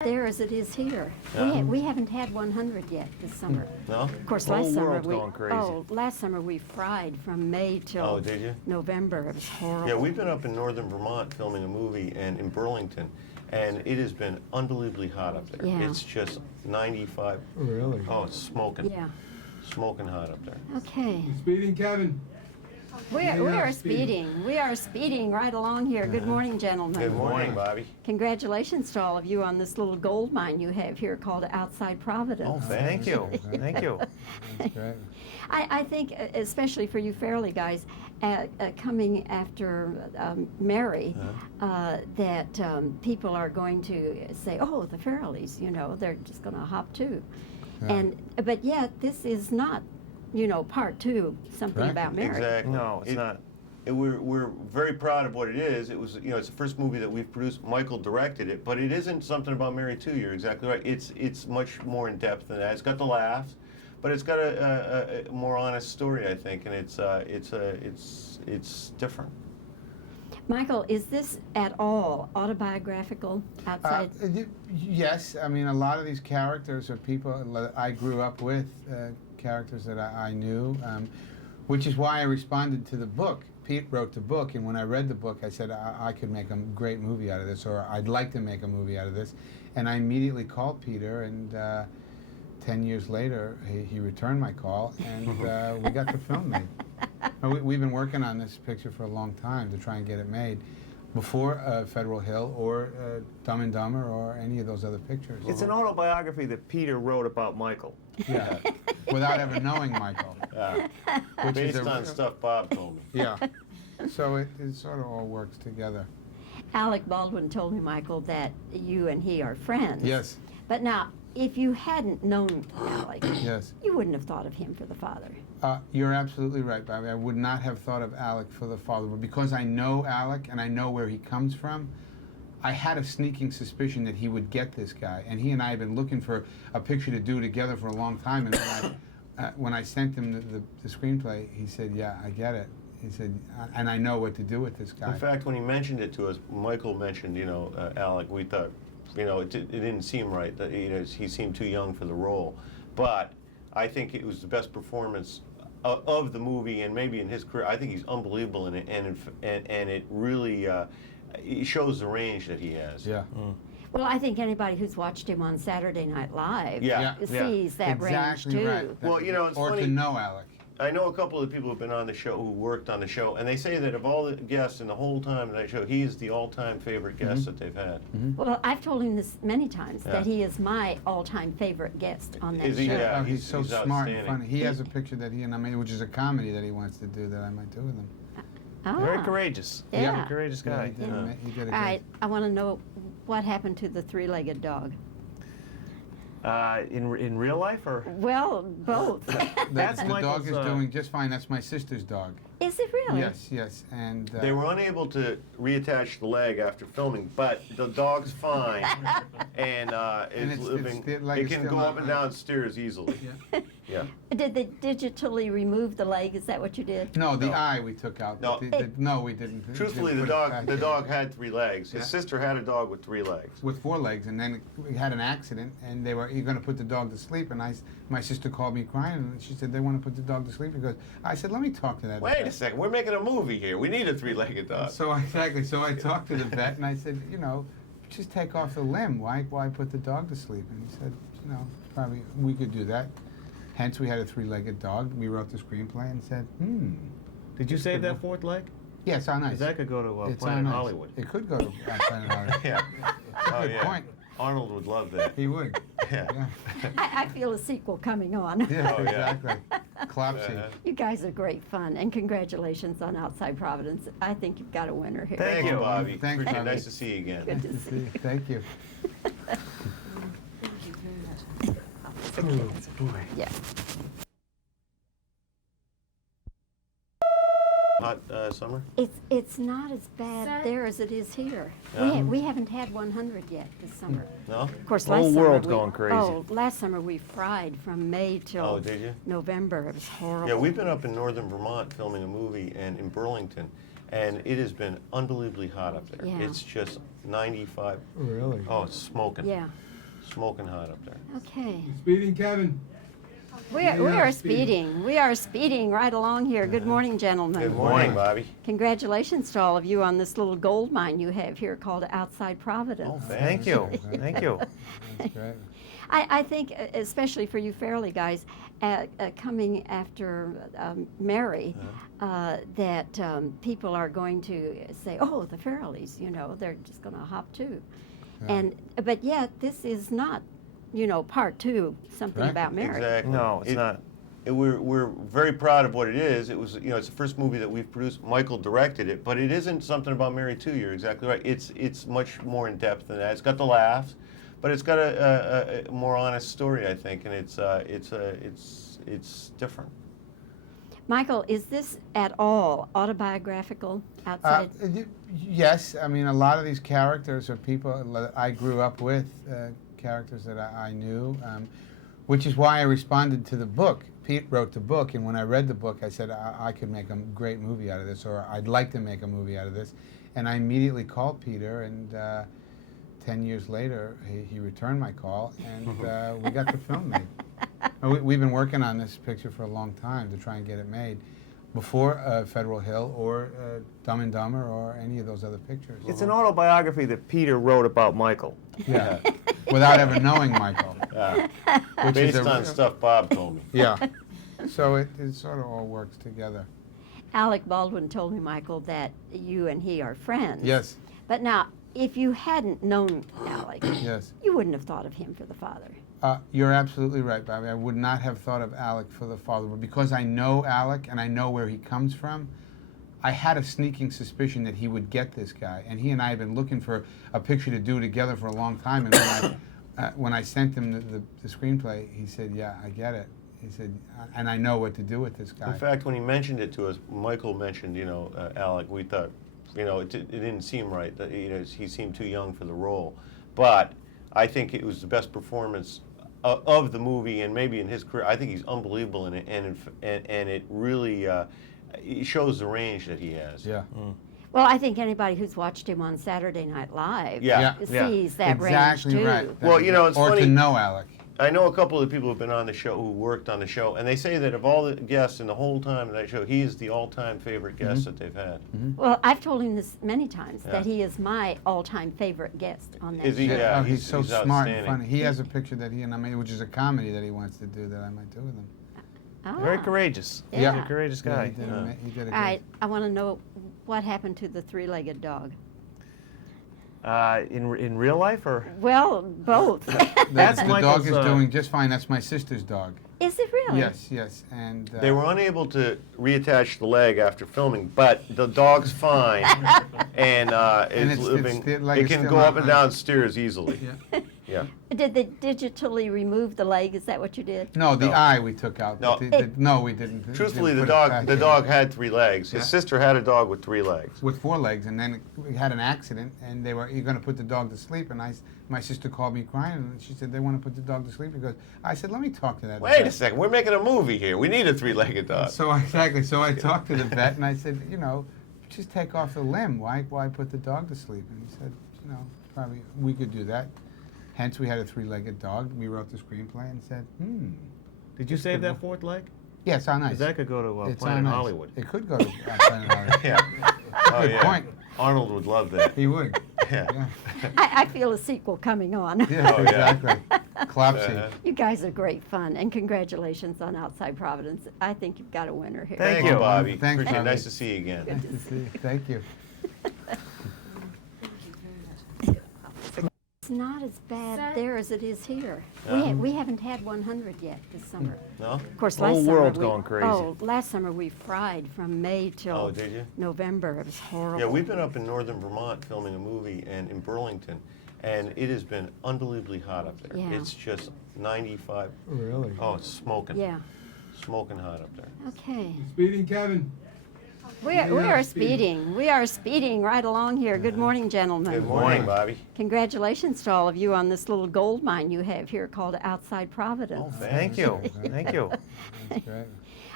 there as it is here. Yeah. We haven't had 100 yet this summer. No? Of course, The whole last summer world's going crazy. last summer we fried from May till Oh, did you? November. It was horrible. Yeah, we've been up in northern Vermont filming a movie and in Burlington, and it has been unbelievably hot up there. Yeah. It's just 95. Really? Oh, it's smoking. Yeah. Smoking hot up there. Okay. Speeding, Kevin. We are speeding. We are speeding right along here. Good morning, gentlemen. Good morning, Bobbie. Congratulations to all of you on this little gold mine you have here called Outside Providence. Oh, Thank you. Thank you. That's great. I think, especially for you Farrelly guys, coming after Mary, that people are going to say, oh, the Farrellys, you know, they're just going to hop too. Yeah. But yet, this is not, you know, part two, something Right. about Mary. Exactly. No, it's not. We're very proud of what it is. It was, you know, it's the first movie that we've produced. Michael directed it, but it isn't something about Mary too. You're exactly right. It's much more in depth than that. It's got the laughs, but it's got a more honest story, I think, and it's different. Michael, is this at all autobiographical outside? Yes, I mean, a lot of these characters are people that I grew up with, characters that I knew, which is why I responded to the book. Pete wrote the book, and when I read the book, I said I could make a great movie out of this, or I'd like to make a movie out of this. And I immediately called Peter, and 10 years later, he returned my call, and we got the film made. We've been working on this picture for a long time to try and get it made before Federal Hill or Dumb and Dumber or any of those other pictures. It's an autobiography that Peter wrote about Michael. Yeah, without ever knowing Michael. Which is Based on stuff Bob told me. Yeah, so it sort of all works together. Alec Baldwin told me, Michael, that you and he are friends. Yes, But now, if you hadn't known Alec, yes. you wouldn't have thought of him for the father. You're absolutely right, Bobbie. I would not have thought of Alec for the father, but because I know Alec and I know where he comes from, I had a sneaking suspicion that he would get this guy. And he and I had been looking for a picture to do together for a long time. And when I sent him the screenplay, he said, "Yeah, I get it." He said, "And I know what to do with this guy." In fact, when he mentioned it to us, Michael mentioned, you know, Alec. We thought, you know, it didn't seem right. That, you know, he seemed too young for the role, but I think it was the best performance of the movie, and maybe in his career. I think he's unbelievable in it, and it really it shows the range that he has. Yeah. Well, I think anybody who's watched him on Saturday Night Live Yeah. sees that Exactly range too. right. Well, you know, it's or funny. to know Alec. I know a couple of people who've been on the show, who worked on the show, and they say that of all the guests in the whole time of that show, he is the all-time favorite guest that they've had. Well, I've told him this many times, Yeah. that he is my all-time favorite guest on that Is he? show. Yeah, Oh, he's so he's smart and outstanding. funny. He has a picture that he and I made, which is a comedy that he wants to do that I might do with him. Ah. Very courageous. Yeah. Courageous Yeah, guy. he did, he did a All good. right, I want to know what happened to the three-legged dog. In real life, or? Well, both. That's the Michael's, dog is doing just fine. That's my sister's dog. Is it really? Yes, yes, and They were unable to reattach the leg after filming, but the dog's fine and is it's living. still- like it it's can still go out up and there. down stairs easily. Yeah. Did they digitally remove the leg? Is that what you did? No, the No. eye we took out. No. No, we didn't. Truthfully, Didn't the put it back dog in. had 3 legs. His Yeah. sister had a dog with 3 legs. With 4 legs, and then we had an accident, and they were going to put the dog to sleep, and my sister called me crying, and she said they want to put the dog to sleep. Because I said, let me talk to that. Wait vet." a second, we're making a movie here. We need a 3-legged dog. So exactly. So I talked to the vet, and I said, you know, just take off the limb. Why put the dog to sleep? And he said, you know, probably we could do that. Hence, we had a 3-legged dog. We wrote the screenplay and said, Did you save that 4th leg? yeah, it's on ice. 'Cause that could go to It's Planet on ice. Hollywood. It could go to Planet Hollywood. Yeah. Oh, Good yeah. point. Arnold would love that. He would. Yeah. Yeah, I feel a sequel coming on. yeah, Oh, yeah. exactly. Clopsy. Uh-huh. You guys are great fun, and congratulations on Outside Providence. I think you've got a winner here. Thank you. Bobby. Thanks, Appreciate it. Bobby. Nice to see you again. Good to see you. Thank you. Yeah. Hot summer? It's not as bad there as it is here. Yeah. We haven't had 100 yet this summer. No? Of course, The whole last summer world's we, going crazy. Oh, last summer we fried from May till Oh, did you? November. It was horrible. Yeah, we've been up in northern Vermont filming a movie and in Burlington, and it has been unbelievably hot up there. Yeah. It's just 95. Really? Oh, it's smoking. Yeah. Smoking hot up there. Okay. Speeding, Kevin. We are speeding. We are speeding right along here. Good morning, gentlemen. Good morning, Bobbie. Congratulations to all of you on this little gold mine you have here called Outside Providence. Oh, Thank you. Thank you. That's great. I think, especially for you Farrelly guys, coming after Mary, that people are going to say, oh, the Farrellys, you know, they're just going to hop too. Yeah. But yet, this is not, you know, part two, something Right. about Mary. Exactly. No, it's not. We're very proud of what it is. It was, you know, it's the first movie that we've produced. Michael directed it, but it isn't something about Mary too. You're exactly right. It's much more in depth than that. It's got the laughs, but it's got a more honest story, I think, and it's different. Michael, is this at all autobiographical outside? Yes, I mean, a lot of these characters are people that I grew up with, characters that I knew, which is why I responded to the book. Pete wrote the book, and when I read the book, I said, I could make a great movie out of this, or I'd like to make a movie out of this. And I immediately called Peter, and 10 years later, he returned my call, and we got the film made. We've been working on this picture for a long time to try and get it made before Federal Hill or Dumb and Dumber or any of those other pictures. It's an autobiography that Peter wrote about Michael. Yeah, without ever knowing Michael. Which is Based on stuff Bob told me. Yeah, so it sort of all works together. Alec Baldwin told me, Michael, that you and he are friends. Yes, But now, if you hadn't known Alec, yes. you wouldn't have thought of him for the father. You're absolutely right, Bobbie. I would not have thought of Alec for the father, but because I know Alec and I know where he comes from, I had a sneaking suspicion that he would get this guy. And he and I had been looking for a picture to do together for a long time. And when I sent him the screenplay, he said, "Yeah, I get it." He said, "And I know what to do with this guy." In fact, when he mentioned it to us, Michael mentioned, you know, Alec. We thought, you know, it didn't seem right. That, you know, he seemed too young for the role, but I think it was the best performance of the movie, and maybe in his career. I think he's unbelievable in it, and it really it shows the range that he has. Yeah. Well, I think anybody who's watched him on Saturday Night Live Yeah. sees that Exactly range too. right. Well, you know, it's or funny. to know Alec. I know a couple of people who've been on the show, who worked on the show, and they say that of all the guests in the whole time of that show, he is the all-time favorite guest that they've had. Well, I've told him this many times, Yeah. that he is my all-time favorite guest on that Is he? show. Yeah, Oh, he's so smart and outstanding. funny. He has a picture that he and I made, which is a comedy that he wants to do that I might do with him. Ah. Very courageous. Yeah. He's a courageous Yeah, guy. he did, he did a All right, great. I want to know what happened to the three-legged dog. In real life, or Well, both. That's the Michael's, dog is doing just fine. That's my sister's dog. Is it really? Yes, yes, and They were unable to reattach the leg after filming, but the dog's fine, and And it's it's living. the leg It is can still go not up and right. down stairs easily. Yeah. Yeah. Did they digitally remove the leg? Is that what you did? No, the No. eye we took out. No. No, we didn't. Truthfully, Didn't the put it back dog in. had 3 legs. His Yeah. sister had a dog with 3 legs. With 4 legs, and then we had an accident, and you're going to put the dog to sleep, and my sister called me crying, and she said they want to put the dog to sleep because I said, let me talk to that Wait a vet. second, we're making a movie here. We need a 3-legged dog. So exactly, so I talked to the vet, and I said, you know, just take off the limb. Why put the dog to sleep? And he said, you know, probably we could do that. Hence, we had a 3-legged dog. We wrote the screenplay and said, did you save that 4th leg? yeah, it's on ice. 'Cause that could go to It's Planet on ice. Hollywood. It could go to Planet Hollywood. Yeah. Oh, Good yeah. point. Arnold would love that. He would. Yeah. Yeah, I feel a sequel coming on. yeah, Oh, yeah. exactly. Clopsy. Uh-huh. You guys are great fun, and congratulations on Outside Providence. I think you've got a winner here. Thank Thanks, you. Bobbie. Thanks, Appreciate it. Bobbie. Nice to see you again. Nice to see you. Thank you. It's not as bad Sir? there as it is here. Yeah. We haven't had 100 yet this summer. No? Of course, The whole last summer world's we, going crazy. Oh, last summer we fried from May till Oh, did you? November. It was horrible. Yeah, we've been up in northern Vermont filming a movie, and in Burlington, and it has been unbelievably hot up there. Yeah. It's just 95. Really? Oh, it's smoking. Yeah. Smoking hot up there. Okay. Speeding, Kevin. We are speeding. We are speeding right along here. Good morning, gentlemen. Good morning, Bobbie. Congratulations to all of you on this little gold mine you have here called Outside Providence. Oh, Thank you. Thank you. That's great.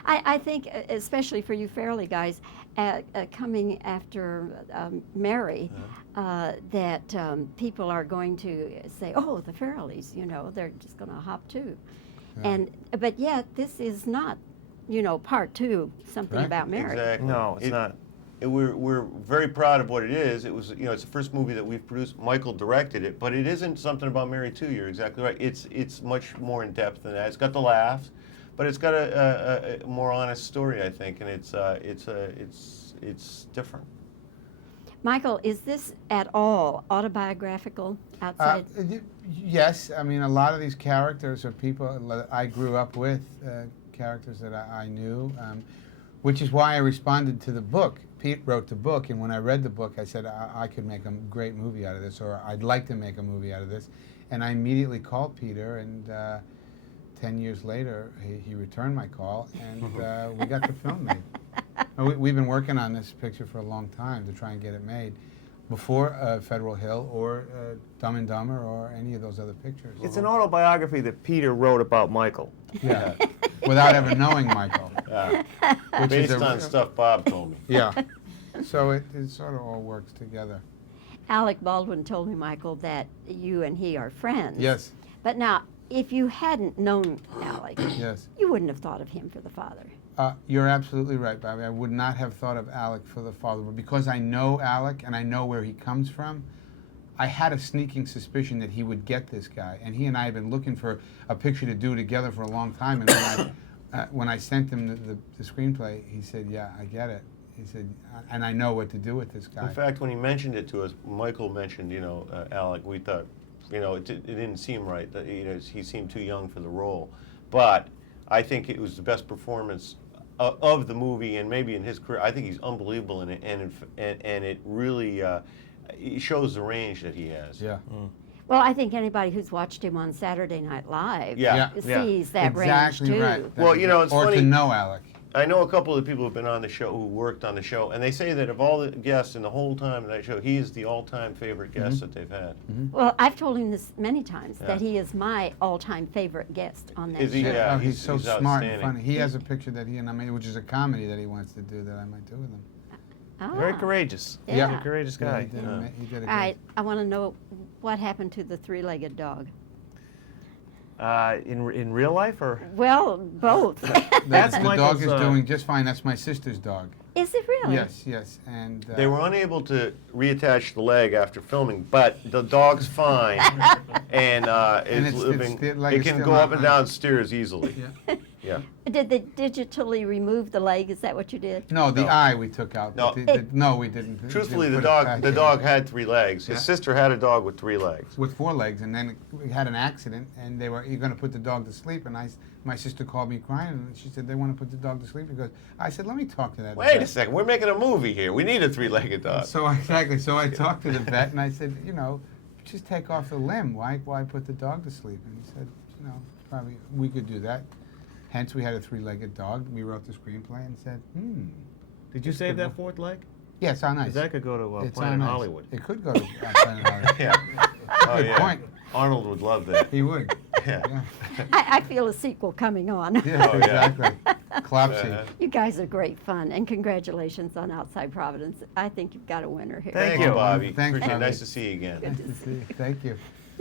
I think, especially for you Farrelly guys, coming after Mary, that people are going to say, oh, the Farrellys, you know, they're just going to hop to. Yeah. And but yet this is not, you know, part two, something Right. about Mary. Exactly. No, it's not. We're very proud of what it is. It was, you know, it's the first movie that we've produced. Michael directed it, but it isn't something about Mary too. You're exactly right. It's much more in depth than that. It's got the laughs, but it's got a more honest story, I think, and it's different. Michael, is this at all autobiographical outside? Yes, I mean, a lot of these characters are people that I grew up with, characters that I knew, which is why I responded to the book. Pete wrote the book, and when I read the book, I said, I could make a great movie out of this, or I'd like to make a movie out of this. And I immediately called Peter, and 10 years later, he returned my call, and we got the film made. We've been working on this picture for a long time to try and get it made before Federal Hill or Dumb and Dumber or any of those other pictures. It's an autobiography that Peter wrote about Michael. Yeah, without ever knowing Michael. Which is Based on stuff Bob told me. Yeah, so it sort of all works together. Alec Baldwin told me, Michael, that you and he are friends. Yes, But now, if you hadn't known Alec, yes. you wouldn't have thought of him for the father. You're absolutely right, Bobbie. I would not have thought of Alec for the father, but because I know Alec and I know where he comes from, I had a sneaking suspicion that he would get this guy. And he and I had been looking for a picture to do together for a long time. And when I sent him the screenplay, he said, "Yeah, I get it." He said, "And I know what to do with this guy." In fact, when he mentioned it to us, Michael mentioned, you know, Alec. We thought, you know, it didn't seem right. That, you know, he seemed too young for the role, but I think it was the best performance of the movie, and maybe in his career. I think he's unbelievable in it, and it really it shows the range that he has. Yeah. Well, I think anybody who's watched him on Saturday Night Live Yeah. sees that Exactly range too. right. Well, you know, it's or funny. to know Alec. I know a couple of people who've been on the show, who worked on the show, and they say that of all the guests in the whole time of that show, he is the all-time favorite guest that they've had. Well, I've told him this many times, Yeah. that he is my all-time favorite guest on that Is he? show. Yeah, he's so he's smart and outstanding. funny. He has a picture that he and I made, which is a comedy that he wants to do that I might do with him. Ah. Very courageous. Yeah. Very courageous Yeah, guy. he did, he did a All right, I want to know what happened to the three-legged dog. In real life, or? Well, both. That's the Michael's, dog is doing just fine. That's my sister's dog. Is it really? Yes, yes, and They were unable to reattach the leg after filming, but the dog's fine and is it's living. still- like it it's can still go not up and mine. down stairs easily. Yeah. Yeah. Did they digitally remove the leg? Is that what you did? No, the No. eye we took out. No. but no, we didn't. Truthfully, didn't the put it back dog in. had 3 legs. His Yeah. sister had a dog with 3 legs. With 4 legs, and then we had an accident, and you're going to put the dog to sleep, and my sister called me crying, and she said they want to put the dog to sleep because I said, let me talk to that Wait a vet. second, we're making a movie here. We need a 3-legged dog. So exactly, so I talked to the vet, and I said, you know, just take off the limb. Why put the dog to sleep? And he said, you know, probably we could do that. Hence, we had a 3-legged dog. We wrote the screenplay and said, Did you save that 4th leg? yeah, it's on ice. 'Cause that could go to It's Planet on ice. Hollywood. It could go to Planet Hollywood. Yeah. Oh, Good yeah. point. Arnold would love that. He would. Yeah. Yeah, I feel a sequel coming on. yeah, Oh, yeah. exactly. Clopsy. Uh-huh. You guys are great fun, and congratulations on Outside Providence. I think you've got a winner here. Thank Thanks, you. Bobby. Thanks, Appreciate it. Bobby. Nice to see you again. Good to Nice to see you. Thank you.